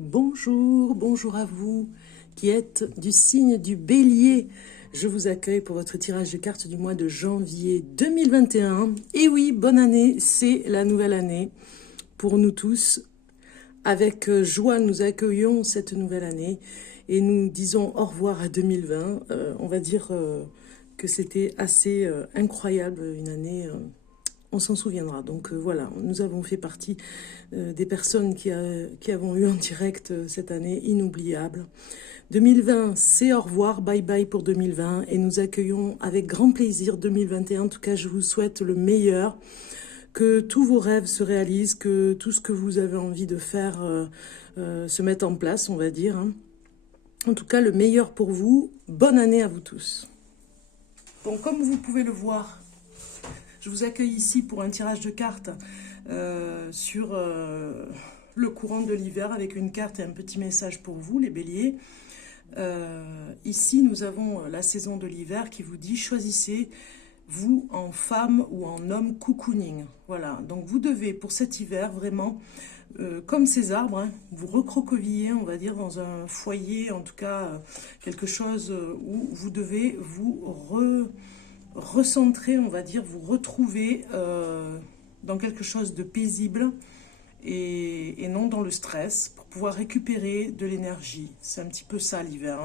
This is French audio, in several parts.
Bonjour, bonjour à vous qui êtes du signe du Bélier. Je vous accueille pour votre tirage de cartes du mois de janvier 2021. Et oui, bonne année, c'est la nouvelle année pour nous tous. Avec joie, nous accueillons cette nouvelle année et nous disons au revoir à 2020. On va dire que c'était assez incroyable, une année... on s'en souviendra. Donc voilà, nous avons fait partie des personnes qui avons eu en direct cette année inoubliable. 2020, c'est au revoir, bye bye pour 2020 et nous accueillons avec grand plaisir 2021. En tout cas, je vous souhaite le meilleur, que tous vos rêves se réalisent, que tout ce que vous avez envie de faire se mette en place, on va dire. En tout cas, le meilleur pour vous. Bonne année à vous tous. Bon, comme vous pouvez le voir, je vous accueille ici pour un tirage de cartes sur le courant de l'hiver avec une carte et un petit message pour vous, les béliers. Ici, nous avons la saison de l'hiver qui vous dit « Choisissez vous en femme ou en homme cocooning ». Voilà, donc vous devez pour cet hiver vraiment, comme ces arbres, vous recroqueviller, on va dire, dans un foyer, en tout cas quelque chose où vous devez vous recentrer, on va dire, vous retrouver dans quelque chose de paisible et non dans le stress pour pouvoir récupérer de l'énergie. C'est un petit peu ça l'hiver.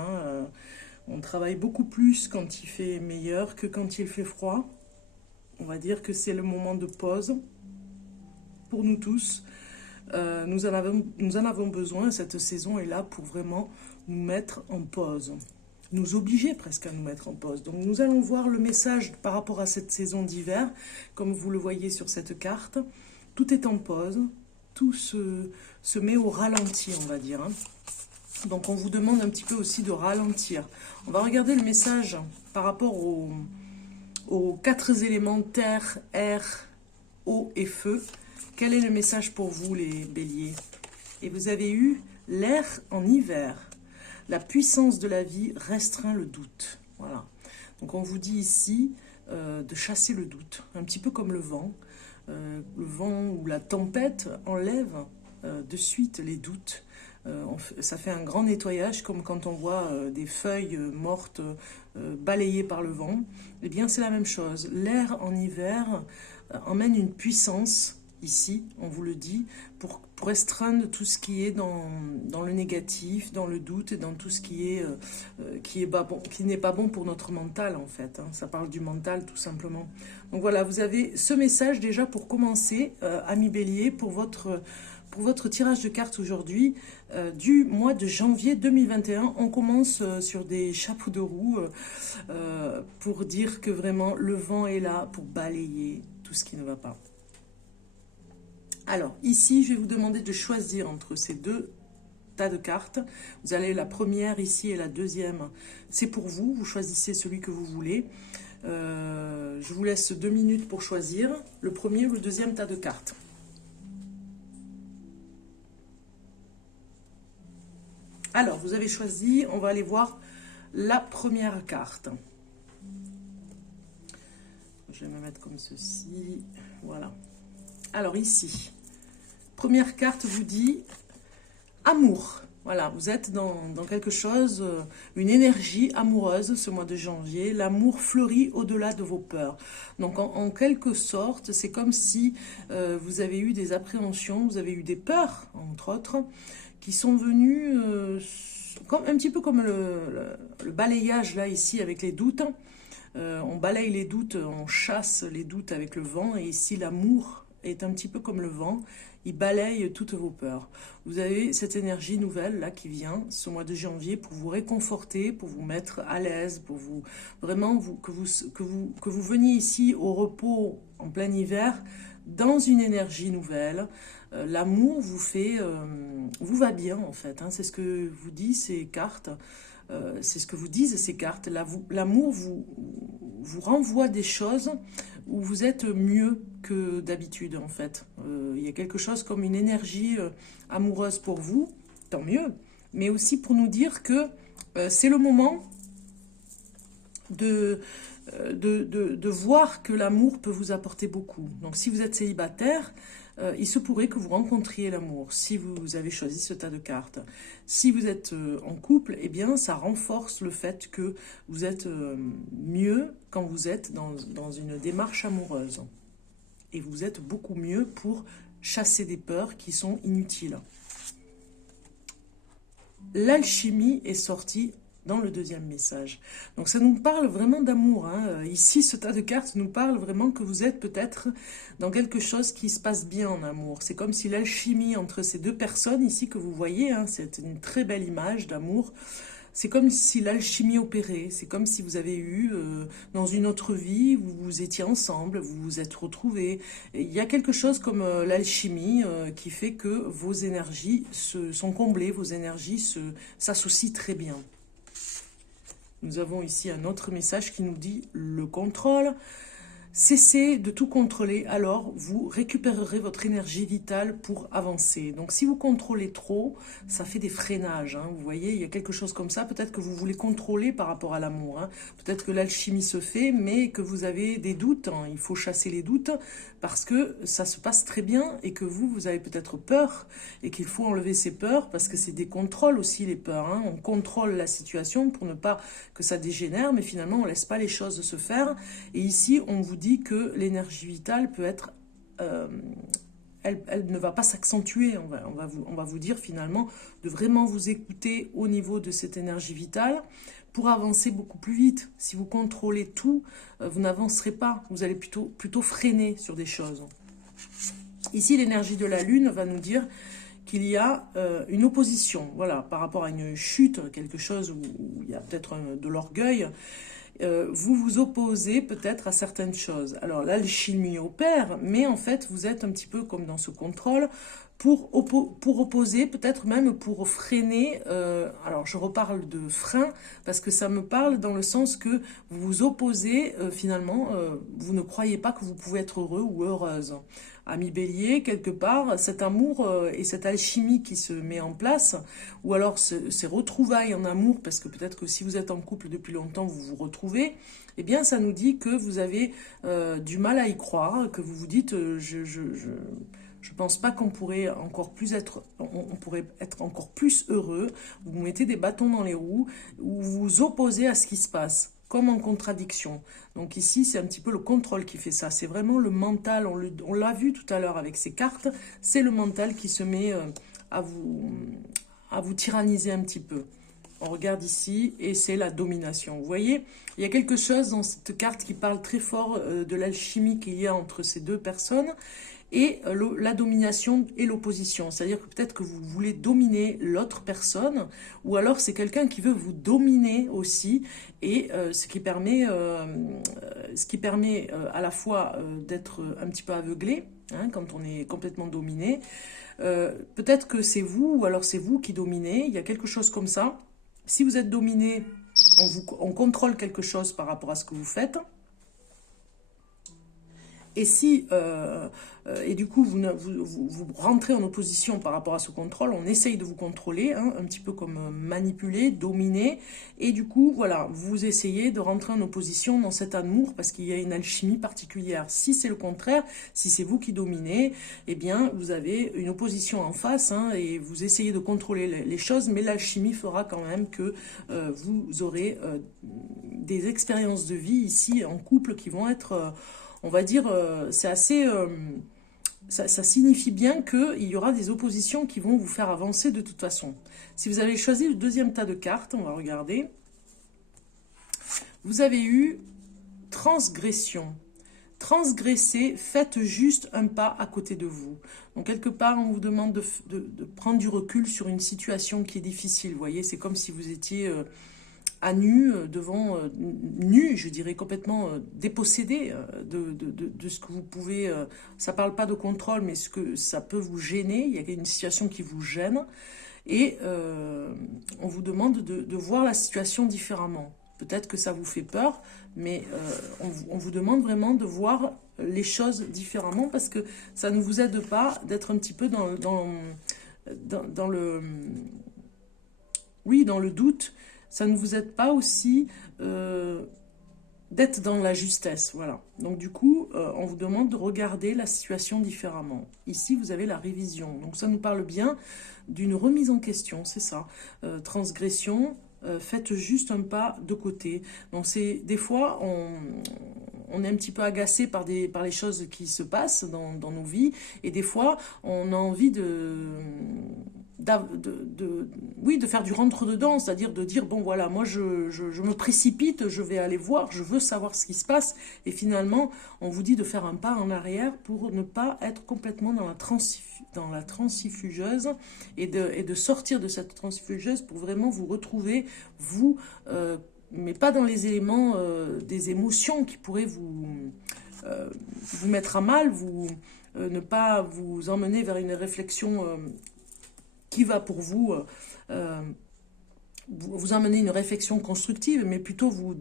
On travaille beaucoup plus quand il fait meilleur que quand il fait froid. On va dire que c'est le moment de pause pour nous tous. Nous en avons besoin. Cette saison est là pour vraiment nous mettre en pause. Nous obliger presque à nous mettre en pause. Donc nous allons voir le message par rapport à cette saison d'hiver. Comme vous le voyez sur cette carte, tout est en pause, tout se met au ralenti, on va dire. Donc on vous demande un petit peu aussi de ralentir. On va regarder le message par rapport aux 4 éléments terre, air, eau et feu. Quel est le message pour vous les béliers? Et vous avez eu l'air en hiver. La puissance de la vie restreint le doute. Voilà. Donc on vous dit ici de chasser le doute, un petit peu comme le vent. Le vent ou la tempête enlève de suite les doutes. Ça fait un grand nettoyage, comme quand on voit des feuilles mortes balayées par le vent. Eh bien, c'est la même chose. L'air en hiver emmène une puissance. Ici, on vous le dit, pour restreindre tout ce qui est dans le négatif, dans le doute et dans tout ce qui n'est pas bon pour notre mental, en fait. Ça parle du mental, tout simplement. Donc voilà, vous avez ce message déjà pour commencer, amis bélier, pour votre tirage de cartes aujourd'hui du mois de janvier 2021. On commence sur des chapeaux de roue pour dire que vraiment le vent est là pour balayer tout ce qui ne va pas. Alors, ici, je vais vous demander de choisir entre ces deux tas de cartes. Vous avez la première ici et la deuxième. C'est pour vous, vous choisissez celui que vous voulez. Je vous laisse 2 minutes pour choisir le premier ou le deuxième tas de cartes. Alors, vous avez choisi, on va aller voir la première carte. Je vais me mettre comme ceci, voilà. Alors ici, première carte vous dit amour. Voilà, vous êtes dans quelque chose, une énergie amoureuse ce mois de janvier. L'amour fleurit au-delà de vos peurs. Donc en quelque sorte, c'est comme si vous avez eu des appréhensions, vous avez eu des peurs, entre autres, qui sont venues un petit peu comme le balayage là ici avec les doutes. On balaye les doutes, on chasse les doutes avec le vent. Et ici, l'amour est un petit peu comme le vent, il balaye toutes vos peurs. Vous avez cette énergie nouvelle là qui vient ce mois de janvier pour vous réconforter, pour vous mettre à l'aise, pour vous vraiment que vous veniez ici au repos en plein hiver dans une énergie nouvelle. L'amour vous va bien en fait. C'est ce que vous disent ces cartes. C'est ce que vous disent ces cartes. L'amour vous renvoie des choses où vous êtes mieux que d'habitude en fait. Il y a quelque chose comme une énergie amoureuse pour vous, tant mieux, mais aussi pour nous dire que c'est le moment de voir que l'amour peut vous apporter beaucoup. Donc si vous êtes célibataire, il se pourrait que vous rencontriez l'amour si vous avez choisi ce tas de cartes. Si vous êtes en couple, eh bien, ça renforce le fait que vous êtes mieux quand vous êtes dans une démarche amoureuse. Et vous êtes beaucoup mieux pour chasser des peurs qui sont inutiles. L'alchimie est sortie dans le deuxième message. Donc ça nous parle vraiment d'amour. Hein. Ici, ce tas de cartes nous parle vraiment que vous êtes peut-être dans quelque chose qui se passe bien en amour. C'est comme si l'alchimie entre ces deux personnes ici que vous voyez, hein, c'est une très belle image d'amour. C'est comme si l'alchimie opérait, c'est comme si vous avez eu, dans une autre vie, vous étiez ensemble, vous vous êtes retrouvés. Il y a quelque chose comme l'alchimie qui fait que vos énergies sont comblées, vos énergies s'associent très bien. Nous avons ici un autre message qui nous dit le contrôle. Cessez de tout contrôler, alors vous récupérerez votre énergie vitale pour avancer. Donc si vous contrôlez trop, ça fait des freinages. Hein. Vous voyez, il y a quelque chose comme ça. Peut-être que vous voulez contrôler par rapport à l'amour. Hein. Peut-être que l'alchimie se fait, mais que vous avez des doutes. Hein. Il faut chasser les doutes parce que ça se passe très bien et que vous avez peut-être peur et qu'il faut enlever ces peurs parce que c'est des contrôles aussi, les peurs. Hein. On contrôle la situation pour ne pas que ça dégénère, mais finalement, on ne laisse pas les choses se faire. Et ici, on vous dit que l'énergie vitale peut être, elle ne va pas s'accentuer, on va vous dire finalement de vraiment vous écouter au niveau de cette énergie vitale pour avancer beaucoup plus vite. Si vous contrôlez tout, vous n'avancerez pas, vous allez plutôt freiner sur des choses. Ici, l'énergie de la Lune va nous dire qu'il y a une opposition, voilà, par rapport à une chute, quelque chose où il y a peut-être de l'orgueil. Vous vous opposez peut-être à certaines choses. Alors l'alchimie opère, mais en fait vous êtes un petit peu comme dans ce contrôle pour opposer, peut-être même pour freiner. Alors je reparle de frein parce que ça me parle dans le sens que vous vous opposez finalement, vous ne croyez pas que vous pouvez être heureux ou heureuse. Ami Bélier, quelque part, cet amour et cette alchimie qui se met en place, ou alors ces retrouvailles en amour, parce que peut-être que si vous êtes en couple depuis longtemps, vous vous retrouvez, eh bien ça nous dit que vous avez du mal à y croire, que vous vous dites je pense pas qu'on pourrait on pourrait être encore plus heureux. Vous mettez des bâtons dans les roues, ou vous vous opposez à ce qui se passe, comme en contradiction. Donc ici, c'est un petit peu le contrôle qui fait ça. C'est vraiment le mental, on l'a vu tout à l'heure avec ces cartes, c'est le mental qui se met à vous tyranniser un petit peu. On regarde ici, et c'est la domination. Vous voyez, il y a quelque chose dans cette carte qui parle très fort de l'alchimie qu'il y a entre ces deux personnes, et la domination et l'opposition. C'est-à-dire que peut-être que vous voulez dominer l'autre personne, ou alors c'est quelqu'un qui veut vous dominer aussi, et ce qui permet à la fois d'être un petit peu aveuglé, hein, quand on est complètement dominé. Peut-être que c'est vous, ou alors c'est vous qui dominez, il y a quelque chose comme ça. Si vous êtes dominé, on contrôle quelque chose par rapport à ce que vous faites. Et si, et du coup, vous rentrez en opposition par rapport à ce contrôle, on essaye de vous contrôler, hein, un petit peu comme manipuler, dominer, et du coup, voilà, vous essayez de rentrer en opposition dans cet amour parce qu'il y a une alchimie particulière. Si c'est le contraire, si c'est vous qui dominez, eh bien, vous avez une opposition en face, hein, et vous essayez de contrôler les choses, mais l'alchimie fera quand même que vous aurez des expériences de vie ici en couple qui vont être... on va dire, c'est assez, ça signifie bien qu'il y aura des oppositions qui vont vous faire avancer de toute façon. Si vous avez choisi le deuxième tas de cartes, on va regarder. Vous avez eu transgression. Transgresser, faites juste un pas à côté de vous. Donc quelque part, on vous demande de prendre du recul sur une situation qui est difficile. Vous voyez, c'est comme si vous étiez... à nu, devant nu, je dirais complètement dépossédé de ce que vous pouvez, ça parle pas de contrôle, mais ce que ça peut vous gêner, il y a une situation qui vous gêne, et on vous demande de voir la situation différemment. Peut-être que ça vous fait peur, mais on vous demande vraiment de voir les choses différemment, parce que ça ne vous aide pas d'être un petit peu dans le... Oui, dans le doute. Ça ne vous aide pas aussi d'être dans la justesse, voilà. Donc du coup, on vous demande de regarder la situation différemment. Ici, vous avez la révision. Donc ça nous parle bien d'une remise en question, c'est ça. Transgression, faites juste un pas de côté. Donc c'est des fois, on est un petit peu agacé par les choses qui se passent dans nos vies. Et des fois, on a envie oui, de faire du rentre-dedans, c'est-à-dire de dire, bon voilà, moi je me précipite, je vais aller voir, je veux savoir ce qui se passe, et finalement, on vous dit de faire un pas en arrière pour ne pas être complètement dans la transifugeuse, et de sortir de cette transifugeuse pour vraiment vous retrouver, vous, mais pas dans les éléments des émotions qui pourraient vous mettre à mal, ne pas vous emmener vers une réflexion qui va pour vous amener une réflexion constructive, mais plutôt vous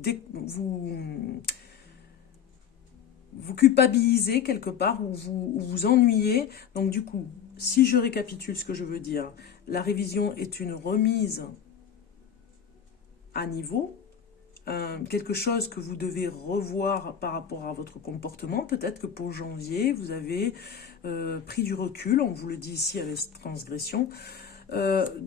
culpabiliser quelque part, ou vous ennuyez. Donc du coup, si je récapitule ce que je veux dire, la révision est une remise à niveau, quelque chose que vous devez revoir par rapport à votre comportement. Peut-être que pour janvier, vous avez pris du recul, on vous le dit ici avec cette transgression,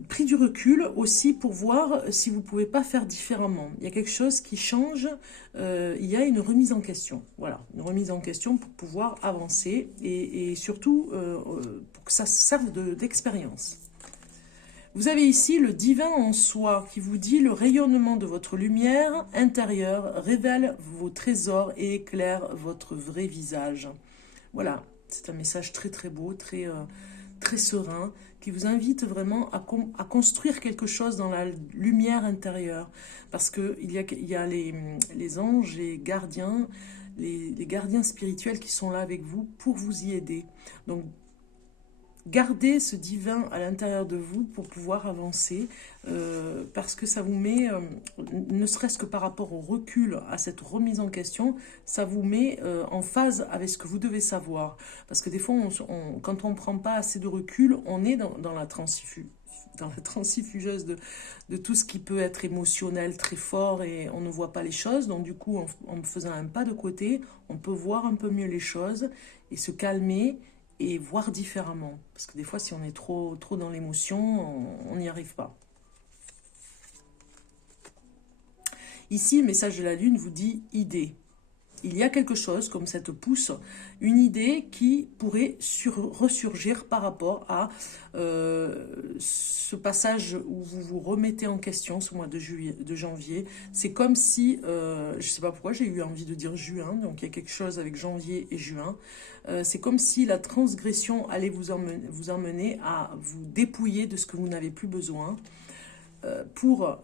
pris du recul aussi pour voir si vous ne pouvez pas faire différemment. Il y a quelque chose qui change, il y a une remise en question. Voilà, une remise en question pour pouvoir avancer et surtout pour que ça serve d'expérience. Vous avez ici le divin en soi qui vous dit: le rayonnement de votre lumière intérieure révèle vos trésors et éclaire votre vrai visage. Voilà, c'est un message très très beau, très serein, qui vous invite vraiment à construire quelque chose dans la lumière intérieure. Parce qu'il y a les anges, les gardiens spirituels qui sont là avec vous pour vous y aider. Donc, gardez ce divin à l'intérieur de vous pour pouvoir avancer, parce que ça vous met, ne serait-ce que par rapport au recul, à cette remise en question, ça vous met en phase avec ce que vous devez savoir. Parce que des fois, quand on ne prend pas assez de recul, on est dans la transifugeuse de tout ce qui peut être émotionnel très fort, et on ne voit pas les choses. Donc du coup, en faisant un pas de côté, on peut voir un peu mieux les choses et se calmer et voir différemment. Parce que des fois, si on est trop dans l'émotion, on n'y arrive pas. Ici, le message de la Lune vous dit idée. Il y a quelque chose comme cette pousse, une idée qui pourrait ressurgir par rapport à ce passage où vous vous remettez en question ce mois de janvier. C'est comme si, je ne sais pas pourquoi j'ai eu envie de dire juin, donc il y a quelque chose avec janvier et juin. C'est comme si la transgression allait vous emmener à vous dépouiller de ce que vous n'avez plus besoin, pour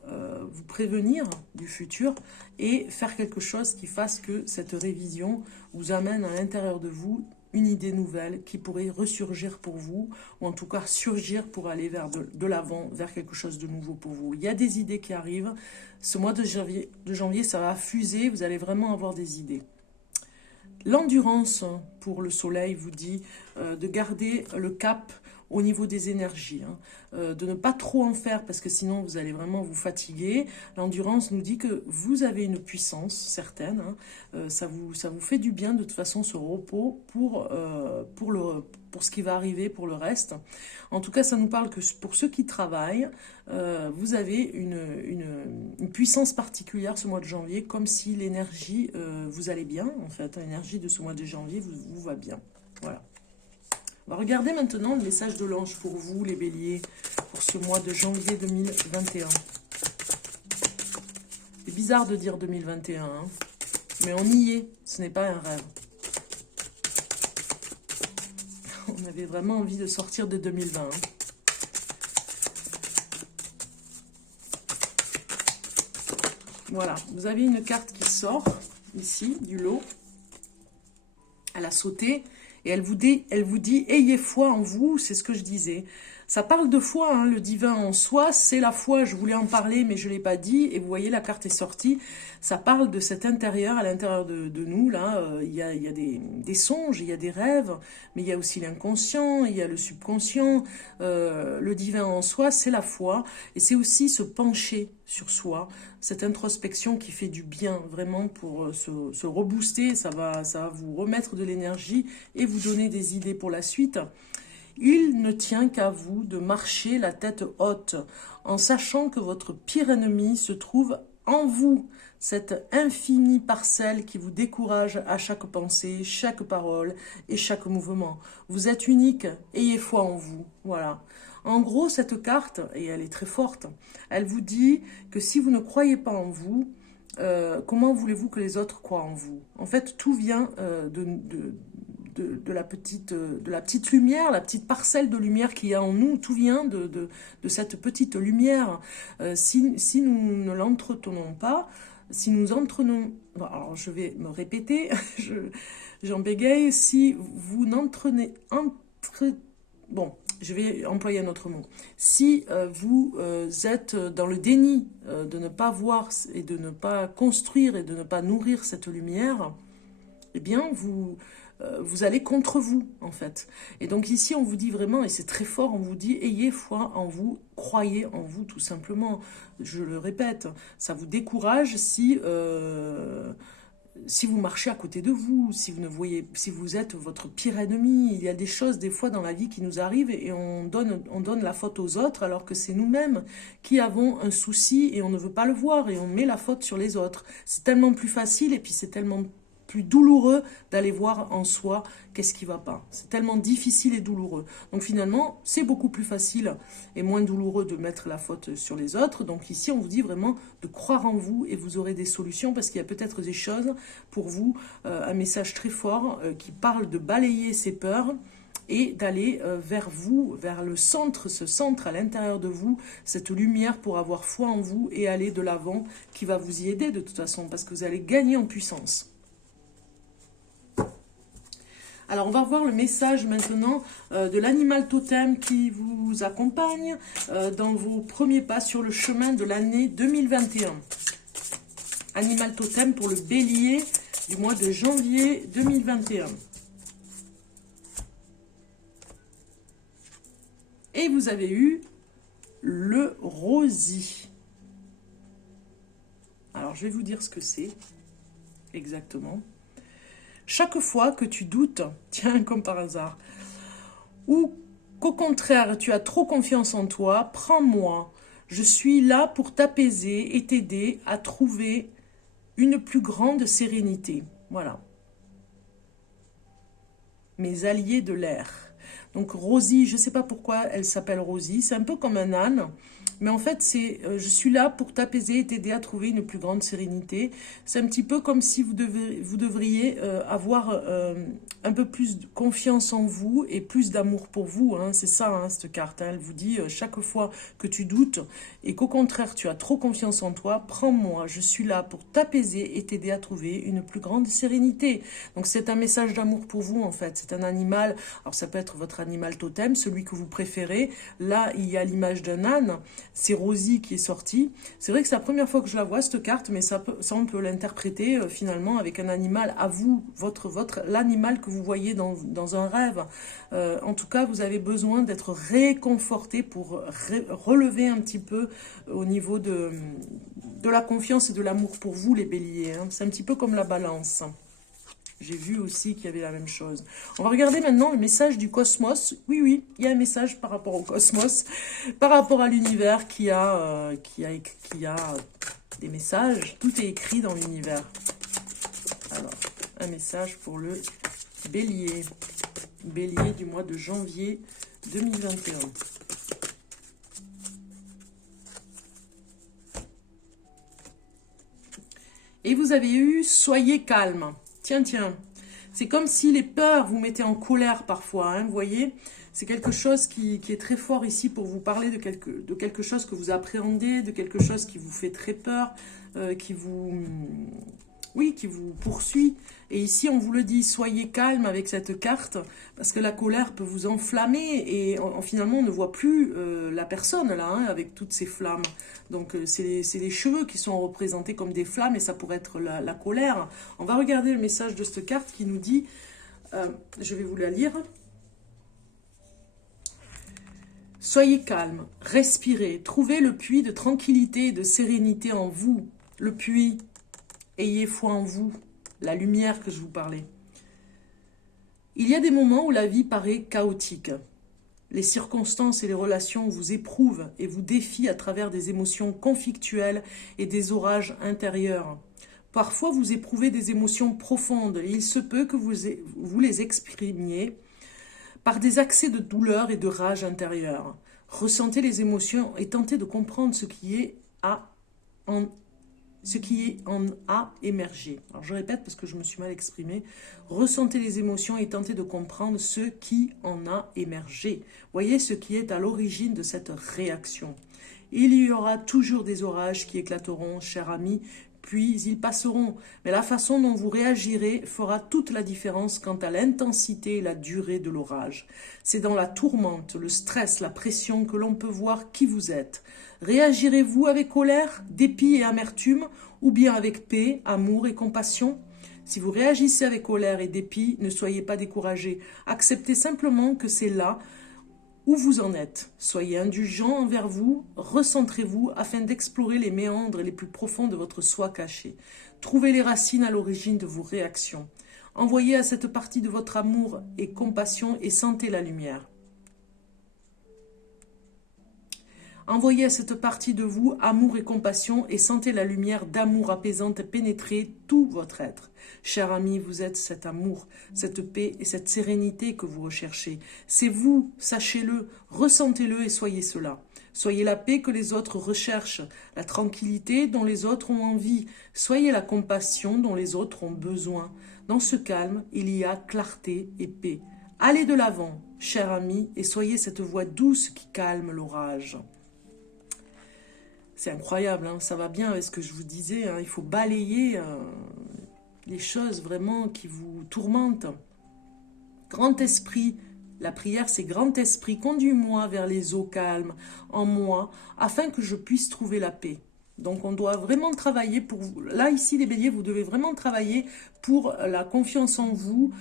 vous prévenir du futur et faire quelque chose qui fasse que cette révision vous amène à l'intérieur de vous une idée nouvelle qui pourrait ressurgir pour vous, ou en tout cas surgir pour aller vers de l'avant, vers quelque chose de nouveau pour vous. Il y a des idées qui arrivent. Ce mois de janvier, ça va fuser, vous allez vraiment avoir des idées. L'endurance pour le soleil vous dit de garder le cap au niveau des énergies, de ne pas trop en faire parce que sinon vous allez vraiment vous fatiguer. L'endurance nous dit que vous avez une puissance certaine, ça vous fait du bien de toute façon ce repos pour ce qui va arriver pour le reste. En tout cas, ça nous parle que pour ceux qui travaillent, vous avez une puissance particulière ce mois de janvier, comme si l'énergie vous allait bien, en fait, l'énergie de ce mois de janvier vous va bien. Voilà. On va regarder maintenant le message de l'ange pour vous, les béliers, pour ce mois de janvier 2021. C'est bizarre de dire 2021, mais on y est, ce n'est pas un rêve. On avait vraiment envie de sortir de 2020. Voilà, vous avez une carte qui sort ici du lot. Elle a sauté. Et elle vous dit, ayez foi en vous, c'est ce que je disais. Ça parle de foi, hein, le divin en soi, c'est la foi. Je voulais en parler, mais je ne l'ai pas dit. Et vous voyez, la carte est sortie. Ça parle de cet intérieur, à l'intérieur de nous. Là, il y a des songes, il y a des rêves, mais il y a aussi l'inconscient, il y a le subconscient. Le divin en soi, c'est la foi. Et c'est aussi se pencher sur soi, cette introspection qui fait du bien, vraiment pour se rebooster. Ça va vous remettre de l'énergie et vous donner des idées pour la suite. Il ne tient qu'à vous de marcher la tête haute, en sachant que votre pire ennemi se trouve en vous, cette infinie parcelle qui vous décourage à chaque pensée, chaque parole et chaque mouvement. Vous êtes unique, ayez foi en vous, voilà. En gros, cette carte, et elle est très forte, elle vous dit que si vous ne croyez pas en vous, comment voulez-vous que les autres croient en vous? En fait, tout vient de la petite lumière, la petite parcelle de lumière qu'il y a en nous, tout vient de cette petite lumière. Si nous ne l'entretenons pas, si nous entraînons, alors je vais me répéter, j'en bégaye, si vous n'entraînez, bon, je vais employer un autre mot. Si vous êtes dans le déni de ne pas voir et de ne pas construire et de ne pas nourrir cette lumière, eh bien, vous allez contre vous, en fait. Et donc ici, on vous dit vraiment, et c'est très fort, on vous dit, ayez foi en vous, croyez en vous, tout simplement. Je le répète, ça vous décourage si vous marchez à côté de vous, si vous êtes votre pire ennemi. Il y a des choses, des fois, dans la vie qui nous arrivent et on donne la faute aux autres, alors que c'est nous-mêmes qui avons un souci et on ne veut pas le voir et on met la faute sur les autres. C'est tellement plus facile et puis c'est tellement plus douloureux d'aller voir en soi qu'est-ce qui ne va pas. C'est tellement difficile et douloureux. Donc finalement, c'est beaucoup plus facile et moins douloureux de mettre la faute sur les autres. Donc ici, on vous dit vraiment de croire en vous et vous aurez des solutions parce qu'il y a peut-être des choses pour vous, un message très fort qui parle de balayer ces peurs et d'aller vers vous, vers le centre, ce centre à l'intérieur de vous, cette lumière pour avoir foi en vous et aller de l'avant qui va vous y aider de toute façon parce que vous allez gagner en puissance. Alors, on va voir le message maintenant de l'animal totem qui vous accompagne dans vos premiers pas sur le chemin de l'année 2021. Animal totem pour le bélier du mois de janvier 2021. Et vous avez eu le rosie. Alors, je vais vous dire ce que c'est exactement. Chaque fois que tu doutes, tiens, comme par hasard, ou qu'au contraire, tu as trop confiance en toi, prends-moi. Je suis là pour t'apaiser et t'aider à trouver une plus grande sérénité. Voilà. Mes alliés de l'air. Donc Rosie, je ne sais pas pourquoi elle s'appelle Rosie, c'est un peu comme un âne. Mais en fait, c'est je suis là pour t'apaiser et t'aider à trouver une plus grande sérénité. C'est un petit peu comme si vous devriez avoir un peu plus de confiance en vous et plus d'amour pour vous. Hein. C'est ça, hein, cette carte. Hein. Elle vous dit, chaque fois que tu doutes et qu'au contraire, tu as trop confiance en toi, prends-moi. Je suis là pour t'apaiser et t'aider à trouver une plus grande sérénité. Donc, c'est un message d'amour pour vous, en fait. C'est un animal. Alors, ça peut être votre animal totem, celui que vous préférez. Là, il y a l'image d'un âne. C'est Rosie qui est sortie. C'est vrai que c'est la première fois que je la vois, cette carte, mais ça on peut l'interpréter finalement avec un animal à vous, l'animal que vous voyez dans un rêve. En tout cas, vous avez besoin d'être réconforté pour relever un petit peu au niveau de la confiance et de l'amour pour vous, les béliers. Hein. C'est un petit peu comme la balance. J'ai vu aussi qu'il y avait la même chose. On va regarder maintenant le message du cosmos. Oui, il y a un message par rapport au cosmos, par rapport à l'univers qui a des messages. Tout est écrit dans l'univers. Alors, un message pour le bélier. Bélier du mois de janvier 2021. Et vous avez eu « Soyez calme ». Tiens, c'est comme si les peurs vous mettaient en colère parfois, hein, vous voyez. C'est quelque chose qui est très fort ici pour vous parler de quelque chose que vous appréhendez, de quelque chose qui vous fait très peur, qui vous oui, qui vous poursuit. Et ici, on vous le dit, soyez calme avec cette carte, parce que la colère peut vous enflammer, et finalement, on ne voit plus la personne, là, hein, avec toutes ces flammes. Donc, c'est les cheveux qui sont représentés comme des flammes, et ça pourrait être la colère. On va regarder le message de cette carte qui nous dit, je vais vous la lire. Soyez calme, respirez, trouvez le puits de tranquillité et de sérénité en vous. Le puits, ayez foi en vous, la lumière que je vous parlais. Il y a des moments où la vie paraît chaotique. Les circonstances et les relations vous éprouvent et vous défient à travers des émotions conflictuelles et des orages intérieurs. Parfois, vous éprouvez des émotions profondes et il se peut que vous les exprimiez par des accès de douleur et de rage intérieure. Ressentez les émotions et tentez de comprendre ce qui en a émergé. Alors je répète parce que je me suis mal exprimée. Ressentez les émotions et tentez de comprendre ce qui en a émergé. Voyez ce qui est à l'origine de cette réaction. Il y aura toujours des orages qui éclateront, cher ami, puis ils passeront. Mais la façon dont vous réagirez fera toute la différence quant à l'intensité et la durée de l'orage. C'est dans la tourmente, le stress, la pression que l'on peut voir qui vous êtes. Réagirez-vous avec colère, dépit et amertume, ou bien avec paix, amour et compassion ? Si vous réagissez avec colère et dépit, ne soyez pas découragés. Acceptez simplement que c'est là où vous en êtes. Soyez indulgent envers vous, recentrez-vous afin d'explorer les méandres les plus profonds de votre soi caché. Trouvez les racines à l'origine de vos réactions. Envoyez à cette partie de votre amour et compassion et sentez la lumière. Envoyez à cette partie de vous amour et compassion et sentez la lumière d'amour apaisante pénétrer tout votre être. Cher ami, vous êtes cet amour, cette paix et cette sérénité que vous recherchez. C'est vous, sachez-le, ressentez-le et soyez cela. Soyez la paix que les autres recherchent, la tranquillité dont les autres ont envie. Soyez la compassion dont les autres ont besoin. Dans ce calme, il y a clarté et paix. Allez de l'avant, cher ami, et soyez cette voix douce qui calme l'orage. C'est incroyable, hein, ça va bien avec ce que je vous disais, hein, il faut balayer les choses vraiment qui vous tourmentent. Grand esprit, la prière c'est grand esprit, conduis-moi vers les eaux calmes en moi afin que je puisse trouver la paix. Donc on doit vraiment travailler pour vous. Là ici les béliers, vous devez vraiment travailler pour la confiance en vous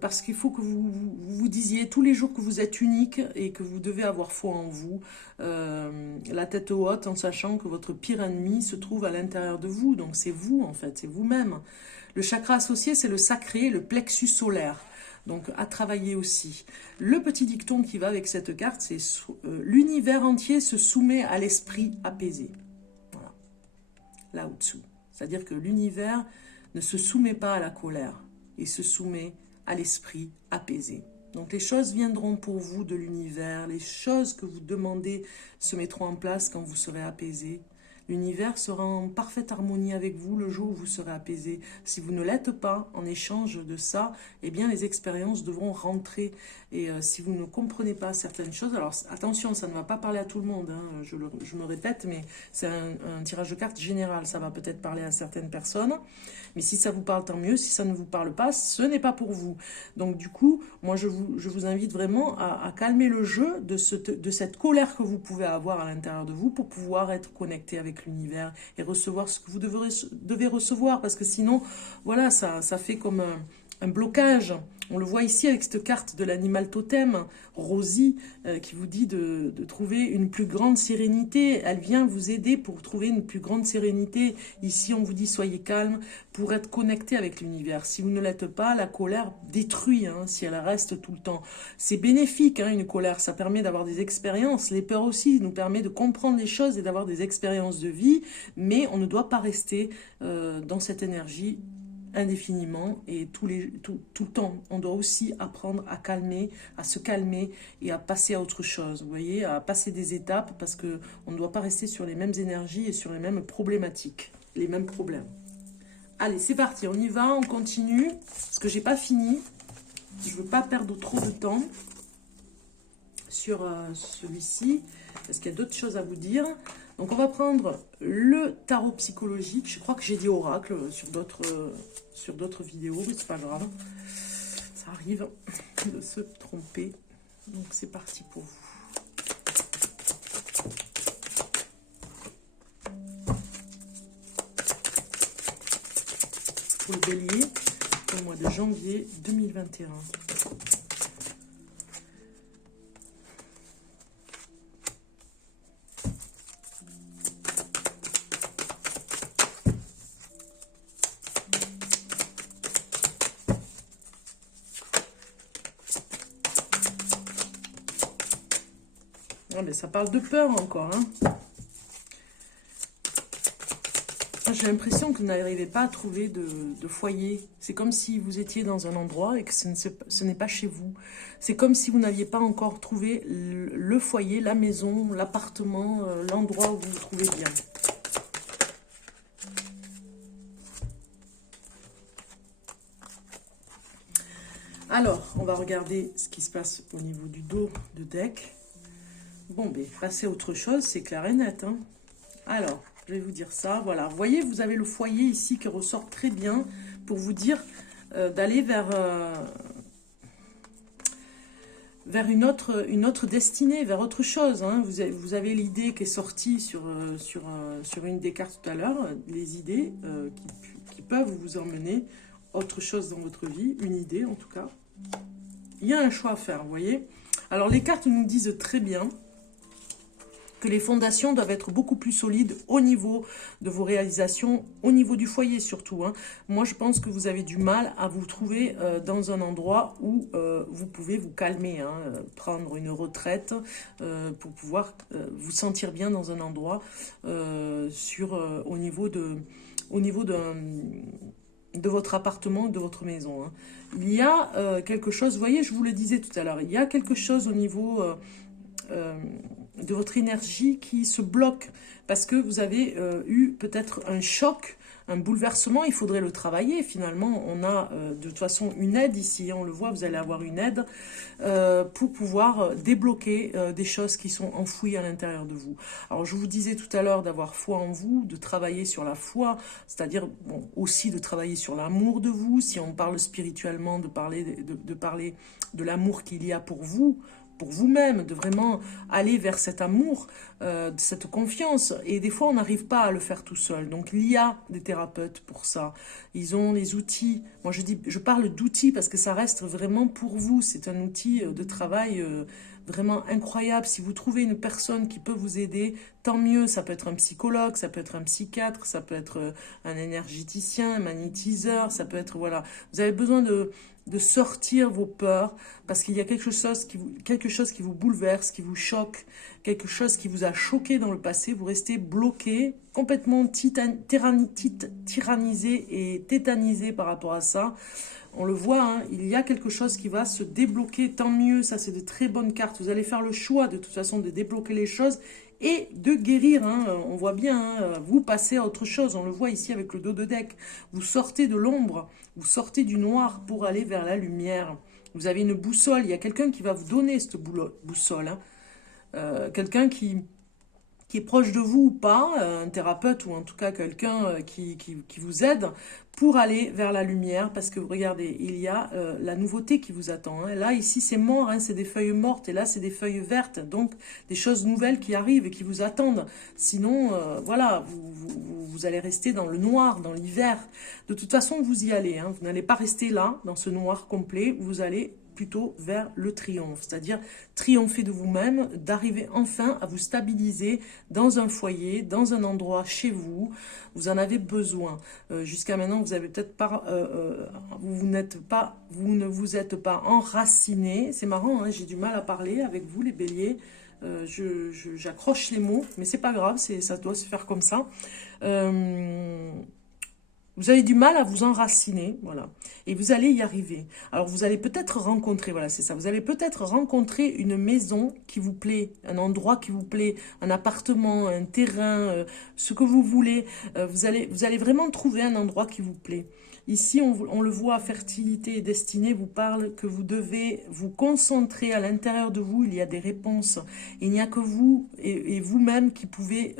parce qu'il faut que vous disiez tous les jours que vous êtes unique et que vous devez avoir foi en vous, la tête haute en sachant que votre pire ennemi se trouve à l'intérieur de vous. Donc c'est vous en fait, c'est vous-même. Le chakra associé c'est le sacré, le plexus solaire. Donc à travailler aussi. Le petit dicton qui va avec cette carte c'est l'univers entier se soumet à l'esprit apaisé. Là-dessous. C'est-à-dire que l'univers ne se soumet pas à la colère, il se soumet à l'esprit apaisé. Donc les choses viendront pour vous de l'univers, les choses que vous demandez se mettront en place quand vous serez apaisé. L'univers sera en parfaite harmonie avec vous le jour où vous serez apaisé. Si vous ne l'êtes pas, en échange de ça, eh bien les expériences devront rentrer. Et si vous ne comprenez pas certaines choses, alors attention, ça ne va pas parler à tout le monde, hein, je me répète, mais c'est un tirage de cartes général, ça va peut-être parler à certaines personnes. Mais si ça vous parle, tant mieux. Si ça ne vous parle pas, ce n'est pas pour vous. Donc du coup, moi je vous invite vraiment à calmer le jeu de cette colère que vous pouvez avoir à l'intérieur de vous pour pouvoir être connecté avec l'univers et recevoir ce que vous devez recevoir. Parce que sinon, voilà, ça fait comme un blocage. On le voit ici avec cette carte de l'animal totem, Rosie, qui vous dit de trouver une plus grande sérénité. Elle vient vous aider pour trouver une plus grande sérénité. Ici, on vous dit soyez calme pour être connecté avec l'univers. Si vous ne l'êtes pas, la colère détruit, hein, si elle reste tout le temps. C'est bénéfique, hein, une colère, ça permet d'avoir des expériences. Les peurs aussi nous permet de comprendre les choses et d'avoir des expériences de vie, mais on ne doit pas rester dans cette énergie indéfiniment et tout le temps. On doit aussi apprendre à calmer, à se calmer et à passer à autre chose, vous voyez, à passer des étapes parce qu'on ne doit pas rester sur les mêmes énergies et sur les mêmes problématiques, les mêmes problèmes. Allez, c'est parti, on y va, on continue, parce que j'ai pas fini, je veux pas perdre trop de temps sur celui-ci, parce qu'il y a d'autres choses à vous dire. Donc on va prendre le tarot psychologique. Je crois que j'ai dit oracle sur d'autres vidéos, mais c'est pas grave. Ça arrive de se tromper. Donc c'est parti pour vous. Pour le bélier, au mois de janvier 2021. Ah, mais ça parle de peur encore, hein. J'ai l'impression que vous n'arrivez pas à trouver de foyer. C'est comme si vous étiez dans un endroit et que ce n'est pas chez vous. C'est comme si vous n'aviez pas encore trouvé le foyer, la maison, l'appartement, l'endroit où vous vous trouvez bien. Alors, on va regarder ce qui se passe au niveau du dos de deck. Bon, ben, passer à autre chose, c'est clair et net, hein. Alors, je vais vous dire ça, voilà. Vous voyez, vous avez le foyer ici qui ressort très bien pour vous dire d'aller vers une autre destinée, vers autre chose, hein. Vous avez l'idée qui est sortie sur une des cartes tout à l'heure, les idées qui peuvent vous emmener autre chose dans votre vie, une idée en tout cas. Il y a un choix à faire, vous voyez. Alors, les cartes nous disent très bien que les fondations doivent être beaucoup plus solides au niveau de vos réalisations, au niveau du foyer surtout, hein. Moi, je pense que vous avez du mal à vous trouver dans un endroit où vous pouvez vous calmer, hein, prendre une retraite pour pouvoir vous sentir bien dans un endroit au niveau de votre appartement, de votre maison, hein. Il y a quelque chose, vous voyez, je vous le disais tout à l'heure, il y a quelque chose au niveau de votre énergie qui se bloque parce que vous avez eu peut-être un choc, un bouleversement. Il faudrait le travailler. Finalement, on a de toute façon une aide ici, on le voit, vous allez avoir une aide pour pouvoir débloquer des choses qui sont enfouies à l'intérieur de vous. Alors, je vous disais tout à l'heure d'avoir foi en vous, de travailler sur la foi, c'est-à-dire bon, aussi de travailler sur l'amour de vous. Si on parle spirituellement, de parler de l'amour qu'il y a pour vous, pour vous-même, de vraiment aller vers cet amour, cette confiance. Et des fois, on n'arrive pas à le faire tout seul. Donc, il y a des thérapeutes pour ça. Ils ont les outils. Moi, je parle d'outils parce que ça reste vraiment pour vous. C'est un outil de travail vraiment incroyable. Si vous trouvez une personne qui peut vous aider, tant mieux. Ça peut être un psychologue, ça peut être un psychiatre, ça peut être un énergéticien, un magnétiseur, ça peut être, voilà. Vous avez besoin de sortir vos peurs, parce qu'il y a quelque chose qui vous bouleverse, qui vous choque, quelque chose qui vous a choqué dans le passé, vous restez bloqué, complètement tyrannisé et tétanisé par rapport à ça. On le voit, hein, il y a quelque chose qui va se débloquer, tant mieux, ça c'est de très bonnes cartes. Vous allez faire le choix de toute façon de débloquer les choses et de guérir, hein. On voit bien, hein, vous passez à autre chose, on le voit ici avec le dos de deck. Vous sortez de l'ombre, vous sortez du noir pour aller vers la lumière. Vous avez une boussole, il y a quelqu'un qui va vous donner cette boussole, hein. Quelqu'un qui est proche de vous ou pas, un thérapeute ou en tout cas quelqu'un qui vous aide pour aller vers la lumière, parce que regardez, il y a la nouveauté qui vous attend, hein. Là, ici, c'est mort, hein, c'est des feuilles mortes, et là, c'est des feuilles vertes, donc des choses nouvelles qui arrivent et qui vous attendent. Sinon, voilà, vous allez rester dans le noir, dans l'hiver. De toute façon, vous y allez, hein. Vous n'allez pas rester là, dans ce noir complet, vous allez plutôt vers le triomphe, c'est-à-dire triompher de vous-même, d'arriver enfin à vous stabiliser dans un foyer, dans un endroit chez vous. Vous en avez besoin. Jusqu'à maintenant, vous avez peut-être pas, vous ne vous êtes pas enraciné. C'est marrant, hein, j'ai du mal à parler avec vous, les béliers. J'accroche les mots, mais c'est pas grave, ça doit se faire comme ça. Vous avez du mal à vous enraciner, voilà. Et vous allez y arriver. Alors, vous allez peut-être rencontrer, voilà, c'est ça. Vous allez peut-être rencontrer une maison qui vous plaît, un endroit qui vous plaît, un appartement, un terrain, ce que vous voulez. Vous allez vraiment trouver un endroit qui vous plaît. Ici, on le voit, fertilité et destinée vous parle que vous devez vous concentrer à l'intérieur de vous. Il y a des réponses. Il n'y a que vous et vous-même qui pouvez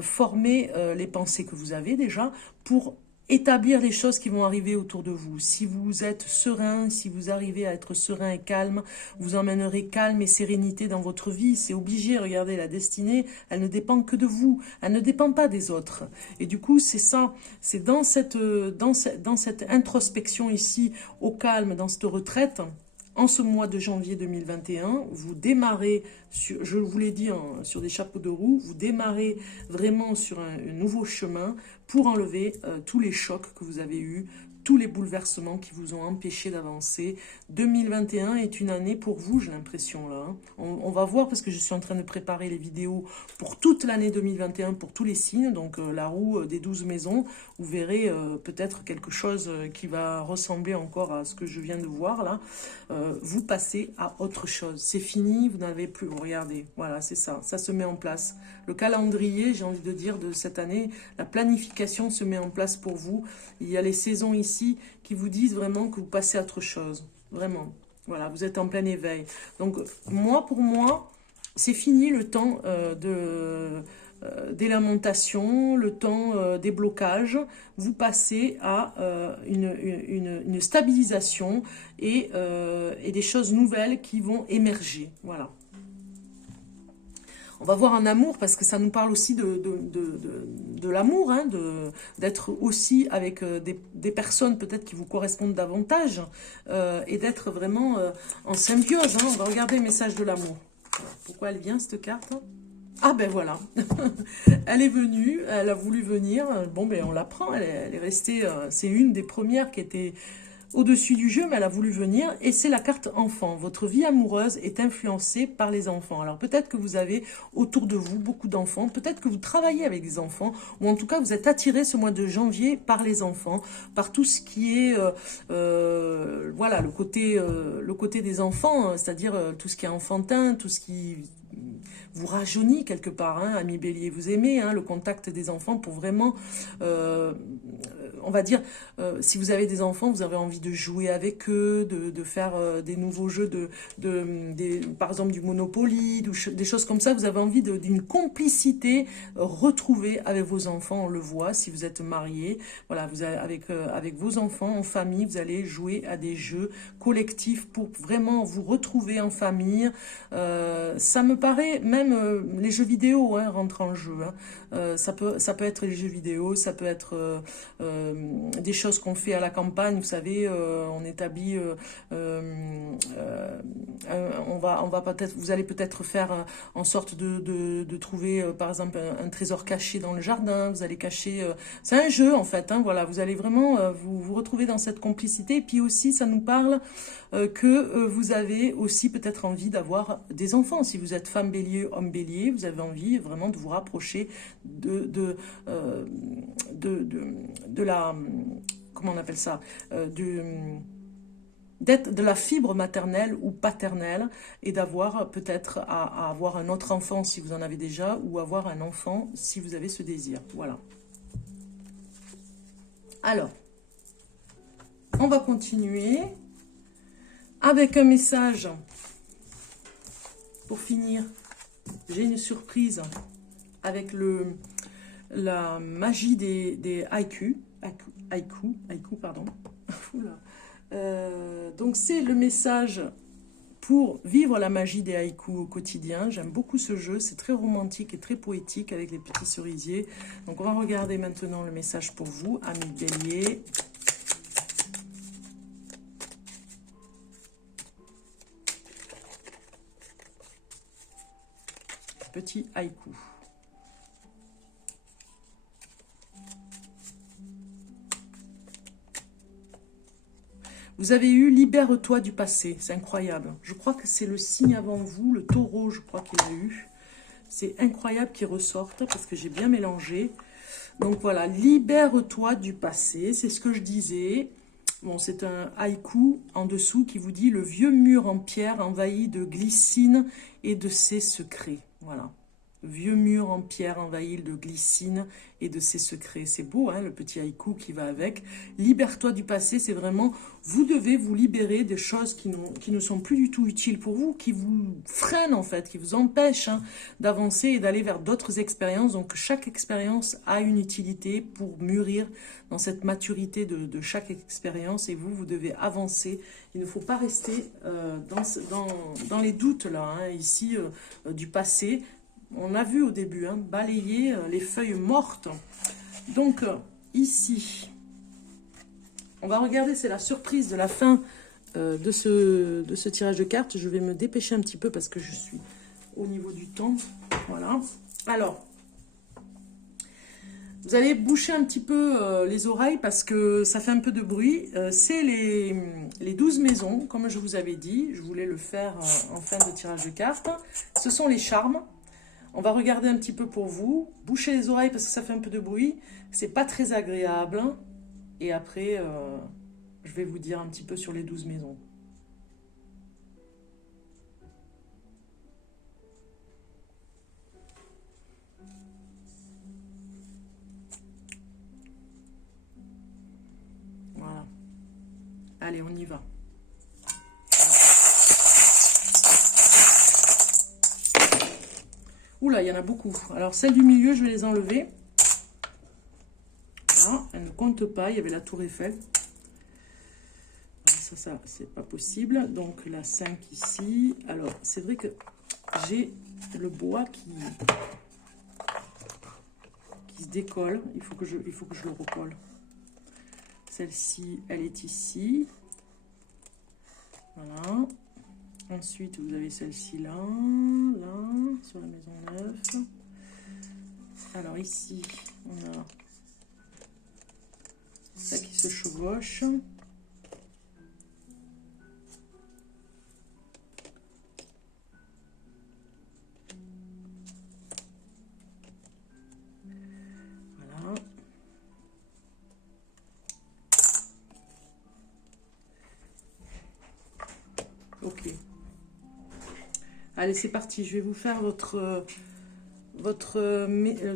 former les pensées que vous avez déjà pour établir les choses qui vont arriver autour de vous. Si vous êtes serein, si vous arrivez à être serein et calme, vous emmènerez calme et sérénité dans votre vie. C'est obligé, regardez, la destinée, elle ne dépend que de vous, elle ne dépend pas des autres. Et du coup, c'est ça, c'est dans cette introspection ici, au calme, dans cette retraite, en ce mois de janvier 2021, vous démarrez, je vous l'ai dit, sur des chapeaux de roue, vous démarrez vraiment sur un nouveau chemin pour enlever tous les chocs que vous avez eus, tous les bouleversements qui vous ont empêché d'avancer. 2021 est une année pour vous, j'ai l'impression là. Hein. On va voir parce que je suis en train de préparer les vidéos pour toute l'année 2021, pour tous les signes. Donc la roue des 12 maisons, vous verrez peut-être quelque chose qui va ressembler encore à ce que je viens de voir là. Vous passez à autre chose. C'est fini, vous n'avez plus... Regardez, voilà, c'est ça, ça se met en place. Le calendrier, j'ai envie de dire, de cette année, la planification se met en place pour vous. Il y a les saisons ici qui vous disent vraiment que vous passez à autre chose. Vraiment. Voilà, vous êtes en plein éveil. Donc, pour moi, c'est fini le temps des lamentations, le temps des blocages. Vous passez à une stabilisation et des choses nouvelles qui vont émerger. Voilà. On va voir en amour parce que ça nous parle aussi de l'amour, hein, d'être aussi avec des personnes peut-être qui vous correspondent davantage et d'être vraiment en symbiose. Hein. On va regarder le message de l'amour. Pourquoi elle vient cette carte? Ah ben voilà, elle est venue, elle a voulu venir. Bon ben on la prend, elle est restée, c'est une des premières qui était au-dessus du jeu, mais elle a voulu venir, et c'est la carte enfant. Votre vie amoureuse est influencée par les enfants. Alors peut-être que vous avez autour de vous beaucoup d'enfants, peut-être que vous travaillez avec des enfants, ou en tout cas vous êtes attiré ce mois de janvier par les enfants, par tout ce qui est, voilà, le côté des enfants, c'est-à-dire tout ce qui est enfantin, tout ce qui vous rajeunit quelque part, hein, ami Bélier, vous aimez le contact des enfants pour vraiment, on va dire, si vous avez des enfants, vous avez envie de jouer avec eux, de faire des nouveaux jeux, par exemple du Monopoly, des choses comme ça, vous avez envie d'une complicité retrouvée avec vos enfants, on le voit, si vous êtes marié, voilà, vous avez, avec vos enfants, en famille, vous allez jouer à des jeux collectifs pour vraiment vous retrouver en famille, ça me paraît, même les jeux vidéo rentrent en jeu, hein. Ça peut être les jeux vidéo, ça peut être des choses qu'on fait à la campagne, vous savez, on établit, vous allez peut-être faire en sorte de trouver, par exemple, un trésor caché dans le jardin, vous allez cacher, c'est un jeu en fait, hein, voilà, vous allez vraiment vous retrouver dans cette complicité, et puis aussi ça nous parle que vous avez aussi peut-être envie d'avoir des enfants, si vous êtes femme bélier, homme bélier, vous avez envie vraiment de vous rapprocher de la, comment on appelle ça, d'être de la fibre maternelle ou paternelle et d'avoir peut-être à avoir un autre enfant si vous en avez déjà ou avoir un enfant si vous avez ce désir. Voilà. Alors, on va continuer avec un message pour finir. J'ai une surprise avec la magie des haïkus, pardon. Donc c'est le message pour vivre la magie des haïkus au quotidien. J'aime beaucoup ce jeu, c'est très romantique et très poétique avec les petits cerisiers. Donc on va regarder maintenant le message pour vous, amis bélier. Petit haïku. Vous avez eu « Libère-toi du passé ». C'est incroyable. Je crois que c'est le signe avant vous, le taureau, je crois qu'il a eu. C'est incroyable qu'il ressorte parce que j'ai bien mélangé. Donc voilà, libère-toi du passé, c'est ce que je disais. Bon, c'est un haïku en dessous qui vous dit « Le vieux mur en pierre envahi de glycine et de ses secrets ». Voilà. Le vieux mur en pierre envahi de glycine et de ses secrets. C'est beau, hein, le petit haïku qui va avec. Libère-toi du passé, c'est vraiment, vous devez vous libérer des choses qui ne sont plus du tout utiles pour vous, qui vous freinent en fait, qui vous empêchent hein, d'avancer et d'aller vers d'autres expériences. Donc chaque expérience a une utilité pour mûrir dans cette maturité de chaque expérience et vous devez avancer. Il ne faut pas rester dans les doutes là, hein, ici du passé. On a vu au début, hein, balayer les feuilles mortes. Donc, ici, on va regarder, c'est la surprise de la fin de ce tirage de cartes. Je vais me dépêcher un petit peu parce que je suis au niveau du temps. Voilà. Alors, vous allez boucher un petit peu les oreilles parce que ça fait un peu de bruit. C'est les 12 maisons, comme je vous avais dit. Je voulais le faire en fin de tirage de cartes. Ce sont les charmes. On va regarder un petit peu pour vous. Bouchez les oreilles parce que ça fait un peu de bruit. C'est pas très agréable. Et après, je vais vous dire un petit peu sur les 12 maisons. Voilà. Allez, on y va. Oula, il y en a beaucoup. Alors, celles du milieu, je vais les enlever. Voilà, elles ne comptent pas. Il y avait la tour Eiffel. Ça, c'est pas possible. Donc, la 5 ici. Alors, c'est vrai que j'ai le bois qui se décolle. Il faut que je le recolle. Celle-ci, elle est ici. Voilà. Ensuite, vous avez celle-ci là, sur la maison 9. Alors ici, on a ça qui se chevauche. Voilà. Ok. Allez, c'est parti. Je vais vous faire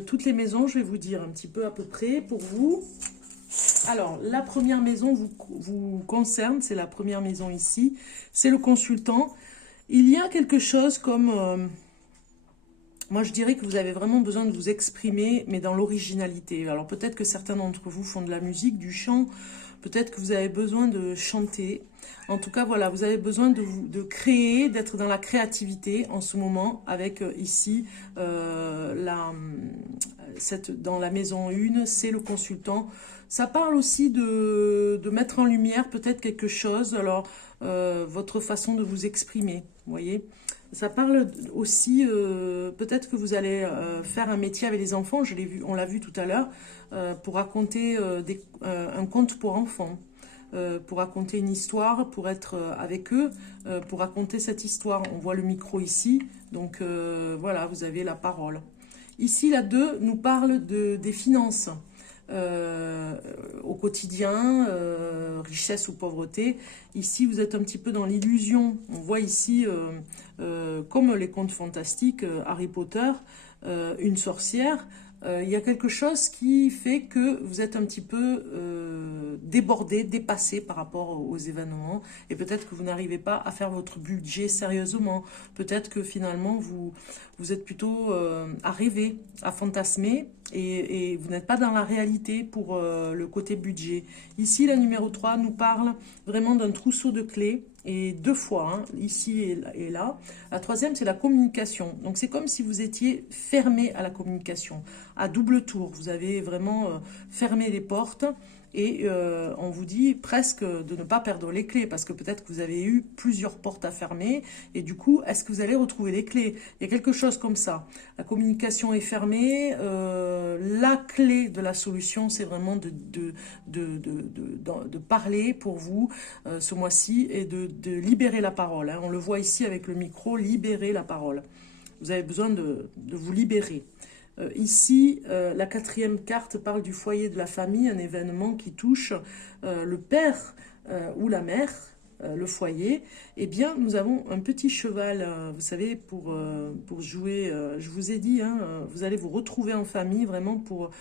toutes les maisons. Je vais vous dire un petit peu à peu près pour vous. Alors, la première maison vous concerne. C'est la première maison ici. C'est le consultant. Il y a quelque chose comme... moi, je dirais que vous avez vraiment besoin de vous exprimer, mais dans l'originalité. Alors, peut-être que certains d'entre vous font de la musique, du chant. Peut-être que vous avez besoin de chanter. En tout cas, voilà, vous avez besoin de créer, d'être dans la créativité en ce moment avec ici, dans la maison 1, c'est le consultant. Ça parle aussi de mettre en lumière peut-être quelque chose, alors votre façon de vous exprimer, vous voyez. Ça parle aussi, peut-être que vous allez faire un métier avec les enfants, on l'a vu tout à l'heure, pour raconter un conte pour enfants. Pour raconter une histoire, pour être avec eux, pour raconter cette histoire. On voit le micro ici, donc voilà, vous avez la parole. Ici, la 2 nous parle des finances au quotidien, richesse ou pauvreté. Ici, vous êtes un petit peu dans l'illusion. On voit ici, comme les contes fantastiques, Harry Potter, une sorcière. Il y a quelque chose qui fait que vous êtes un petit peu débordé, dépassé par rapport aux événements et peut-être que vous n'arrivez pas à faire votre budget sérieusement. Peut-être que finalement vous êtes plutôt à rêver, à fantasmer et vous n'êtes pas dans la réalité pour le côté budget. Ici, la numéro 3 nous parle vraiment d'un trousseau de clés. Et 2 fois, hein, ici et là. La troisième, c'est la communication. Donc, c'est comme si vous étiez fermé à la communication, à double tour. Vous avez vraiment fermé les portes et on vous dit presque de ne pas perdre les clés parce que peut-être que vous avez eu plusieurs portes à fermer et du coup, est-ce que vous allez retrouver les clés? Il y a quelque chose comme ça. La communication est fermée. La clé de la solution, c'est vraiment de parler pour vous ce mois-ci et de libérer la parole. Hein. On le voit ici avec le micro, libérer la parole. Vous avez besoin de vous libérer. Ici, la quatrième carte parle du foyer de la famille, un événement qui touche le père ou la mère, le foyer. Eh bien, nous avons un petit cheval, vous savez, pour jouer, je vous ai dit, hein, vous allez vous retrouver en famille vraiment pour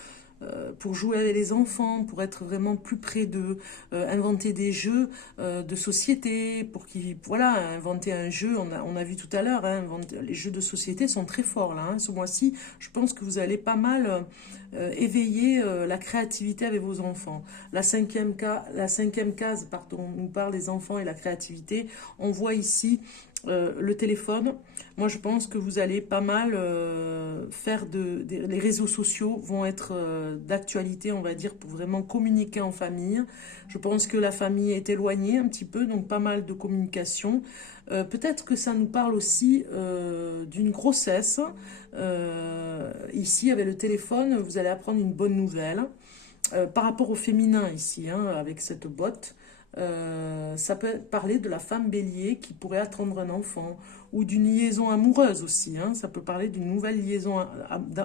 jouer avec les enfants, pour être vraiment plus près d'eux, inventer des jeux de société, pour qu'ils, voilà, inventer un jeu, on a vu tout à l'heure, hein, les jeux de société sont très forts là, hein, ce mois-ci, je pense que vous allez pas mal éveiller la créativité avec vos enfants. La cinquième case, pardon, nous parle des enfants et la créativité. On voit ici le téléphone. Moi, je pense que vous allez pas mal faire les réseaux sociaux vont être d'actualité, on va dire, pour vraiment communiquer en famille. Je pense que la famille est éloignée un petit peu, donc pas mal de communication. Peut-être que ça nous parle aussi d'une grossesse. Ici, avec le téléphone, vous allez apprendre une bonne nouvelle. Par rapport au féminin ici, hein, avec cette botte, ça peut parler de la femme bélier qui pourrait attendre un enfant ou d'une liaison amoureuse aussi, hein. Ça peut parler d'une nouvelle liaison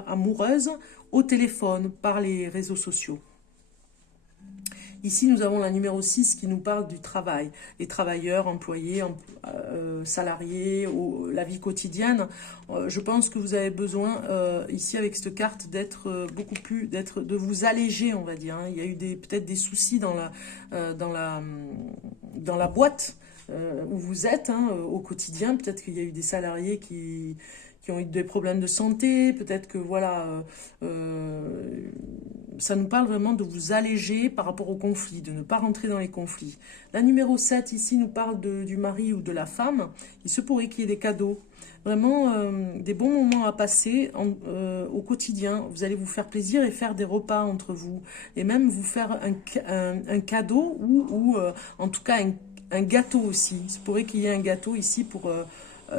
amoureuse au téléphone par les réseaux sociaux. Ici, nous avons la numéro 6 qui nous parle du travail, les travailleurs, employés, salariés, la vie quotidienne. Je pense que vous avez besoin, ici avec cette carte, de vous alléger, on va dire, hein. Il y a eu peut-être des soucis dans la boîte où vous êtes, hein, au quotidien. Peut-être qu'il y a eu des salariés qui ont eu des problèmes de santé, peut-être que voilà, ça nous parle vraiment de vous alléger par rapport aux conflits, de ne pas rentrer dans les conflits. La numéro 7 ici nous parle du mari ou de la femme. Il se pourrait qu'il y ait des cadeaux, vraiment des bons moments à passer au quotidien. Vous allez vous faire plaisir et faire des repas entre vous, et même vous faire un cadeau ou en tout cas un gâteau aussi. Il se pourrait qu'il y ait un gâteau ici pour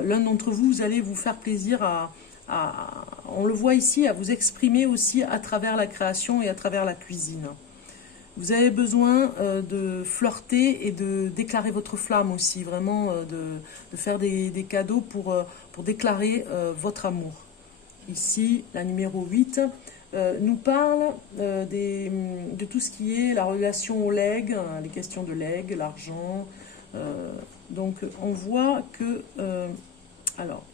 l'un d'entre vous. Vous allez vous faire plaisir on le voit ici, à vous exprimer aussi à travers la création et à travers la cuisine. Vous avez besoin de flirter et de déclarer votre flamme aussi, vraiment de faire des cadeaux pour déclarer votre amour. Ici, la numéro 8 nous parle de tout ce qui est la relation au legs, les questions de legs, l'argent. Donc on voit que... alors,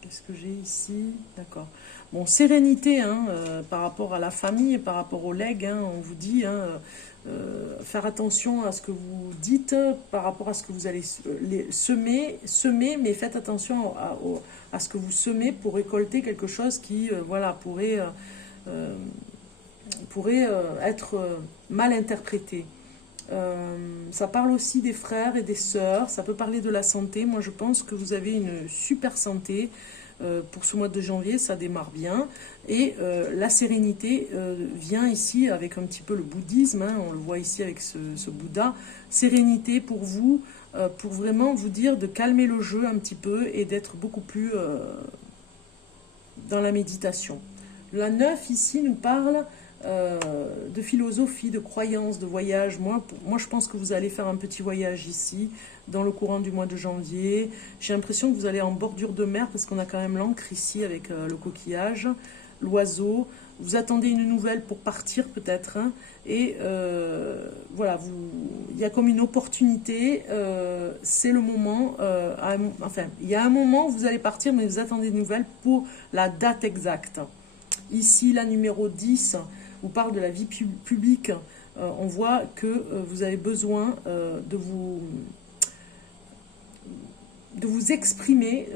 qu'est-ce que j'ai ici? D'accord. Bon, sérénité, hein, par rapport à la famille, par rapport aux legs, hein, on vous dit, hein, faire attention à ce que vous dites, par rapport à ce que vous allez semer, mais faites attention à ce que vous semez pour récolter quelque chose qui, voilà, pourrait être mal interprété. Ça parle aussi des frères et des sœurs, ça peut parler de la santé. Moi je pense que vous avez une super santé pour ce mois de janvier, ça démarre bien. Et la sérénité vient ici avec un petit peu le bouddhisme, hein, on le voit ici avec ce Bouddha. Sérénité pour vous, pour vraiment vous dire de calmer le jeu un petit peu et d'être beaucoup plus dans la méditation. La 9 ici nous parle de philosophie, de croyance, de voyage. Moi, je pense que vous allez faire un petit voyage ici, dans le courant du mois de janvier. J'ai l'impression que vous allez en bordure de mer, parce qu'on a quand même l'encre ici avec le coquillage, l'oiseau. Vous attendez une nouvelle pour partir peut-être, hein, et voilà, il y a comme une opportunité, c'est le moment, enfin, il y a un moment où vous allez partir, mais vous attendez une nouvelle pour la date exacte. Ici, la numéro 10 vous parle de la vie publique. On voit que vous avez besoin de vous exprimer.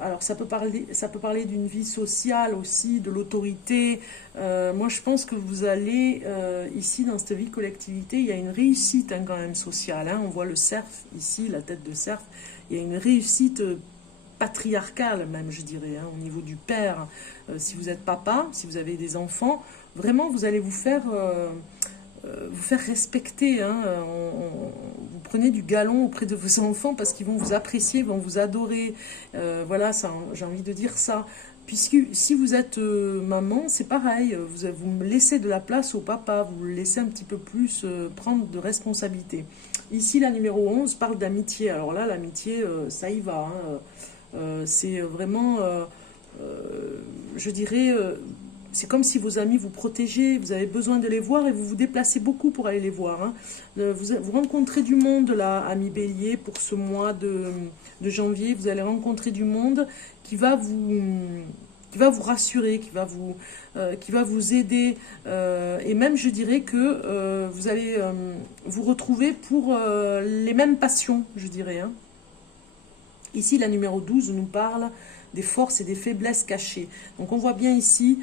Alors, ça peut parler d'une vie sociale aussi, de l'autorité. Moi, je pense que vous allez, ici, dans cette vie collectivité, il y a une réussite, hein, quand même sociale, hein. On voit le cerf, ici, la tête de cerf. Il y a une réussite patriarcale même, je dirais, hein, au niveau du père. Si vous êtes papa, si vous avez des enfants, vraiment vous allez vous faire respecter, hein. Vous prenez du galon auprès de vos enfants parce qu'ils vont vous apprécier, vont vous adorer. Voilà, j'ai envie de dire ça. Puisque si vous êtes maman, c'est pareil, vous me laissez de la place au papa, vous le laissez un petit peu plus prendre de responsabilité. Ici, la numéro 11 parle d'amitié. Alors là, l'amitié, ça y va, hein. C'est vraiment je dirais, c'est comme si vos amis vous protégeaient, vous avez besoin de les voir et vous vous déplacez beaucoup pour aller les voir. Hein. Vous rencontrez du monde là, ami Bélier, pour ce mois de janvier. Vous allez rencontrer du monde qui va vous rassurer, qui va vous aider. Et même, je dirais que vous allez vous retrouver pour les mêmes passions, je dirais. Hein. Ici, la numéro 12 nous parle des forces et des faiblesses cachées. Donc on voit bien ici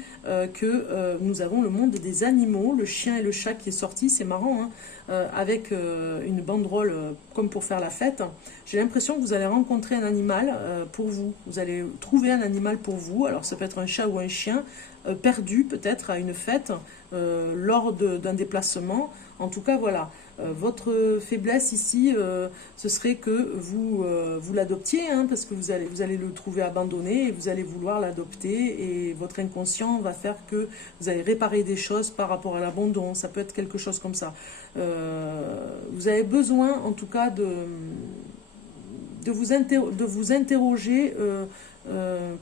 que nous avons le monde des animaux, le chien et le chat qui est sorti, c'est marrant, hein, avec une banderole comme pour faire la fête. J'ai l'impression que vous allez rencontrer un animal pour vous. Vous allez trouver un animal pour vous, alors ça peut être un chat ou un chien, perdu peut-être à une fête, lors d'un déplacement. En tout cas, voilà. Votre faiblesse ici, ce serait que vous l'adoptiez, hein, parce que vous allez le trouver abandonné et vous allez vouloir l'adopter et votre inconscient va faire que vous allez réparer des choses par rapport à l'abandon. Ça peut être quelque chose comme ça. Vous avez besoin, en tout cas, de vous interroger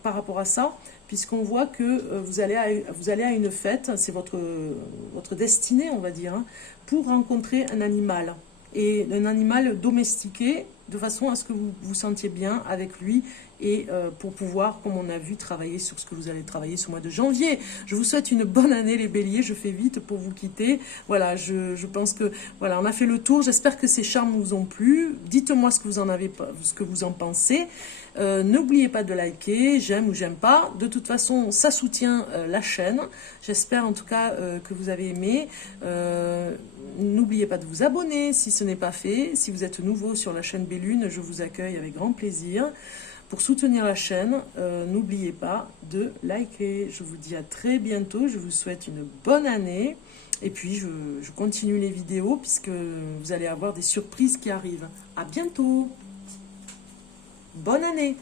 par rapport à ça, puisqu'on voit que vous allez à une fête, c'est votre destinée, on va dire, hein, pour rencontrer un animal, et un animal domestiqué, de façon à ce que vous vous sentiez bien avec lui, et pour pouvoir, comme on a vu, travailler sur ce que vous allez travailler ce mois de janvier. Je vous souhaite une bonne année les béliers, je fais vite pour vous quitter. Voilà, je pense que voilà, on a fait le tour, j'espère que ces charmes vous ont plu. Dites-moi ce que vous en pensez. N'oubliez pas de liker, j'aime ou j'aime pas. De toute façon, ça soutient la chaîne. J'espère en tout cas que vous avez aimé. N'oubliez pas de vous abonner si ce n'est pas fait. Si vous êtes nouveau sur la chaîne Bellune, je vous accueille avec grand plaisir. Pour soutenir la chaîne, n'oubliez pas de liker. Je vous dis à très bientôt. Je vous souhaite une bonne année. Et puis, je continue les vidéos puisque vous allez avoir des surprises qui arrivent. À bientôt. Bonne année!